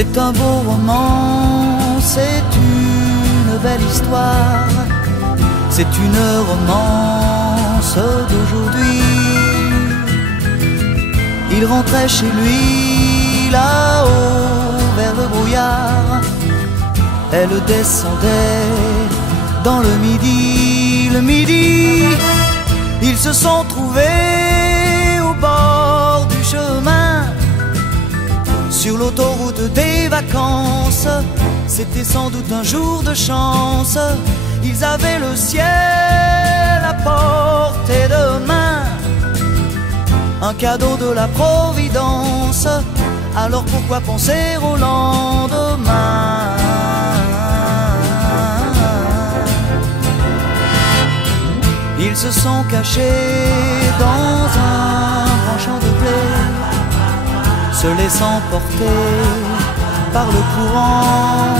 C'est un beau roman, c'est une belle histoire, c'est une romance d'aujourd'hui. Il rentrait chez lui là-haut vers le brouillard, elle descendait dans le midi. Le midi, ils se sont trouvés au bord du chemin, sur l'autoroute des vacances. C'était sans doute un jour de chance, ils avaient le ciel à portée de main, un cadeau de la Providence. Alors pourquoi penser au lendemain? Ils se sont cachés dans un grand champ de blé, se laissant porter par le courant,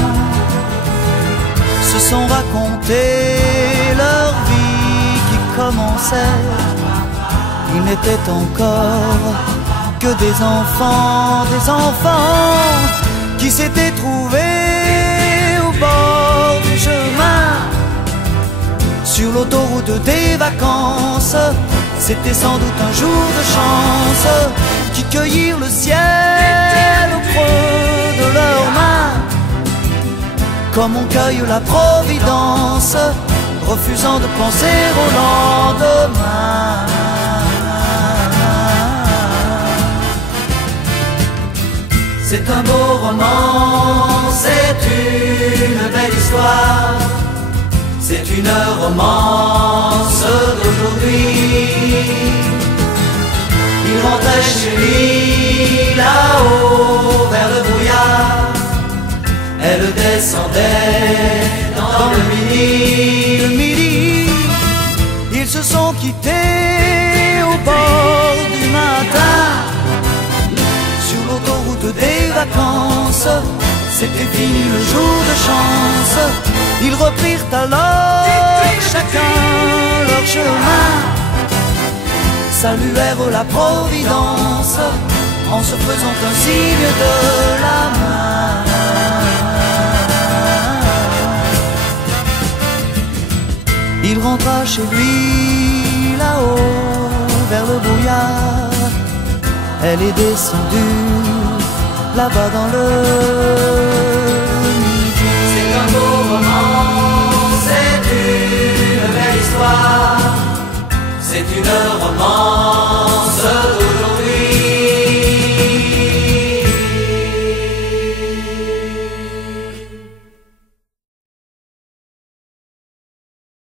se sont raconté leur vie qui commençait. Ils n'étaient encore que des enfants qui s'étaient trouvés au bord du chemin, sur l'autoroute des vacances. C'était sans doute un jour de chance, qui cueillirent le ciel au creux de leurs mains, comme on cueille la Providence, refusant de penser au lendemain. C'est un beau roman, c'est une belle histoire, c'est une romance d'aujourd'hui. Il rentrait chez lui là-haut vers le brouillard, elle descendait dans le midi. Le midi, ils se sont quittés au bord du matin, sur l'autoroute des vacances. C'était fini le jour de chance, ils reprirent alors chacun leur chemin, saluèrent la Providence en se faisant un signe de la main. Il rentra chez lui là-haut vers le brouillard, elle est descendue là-bas dans le midi. C'est un beau roman, c'est une belle histoire, c'est une romance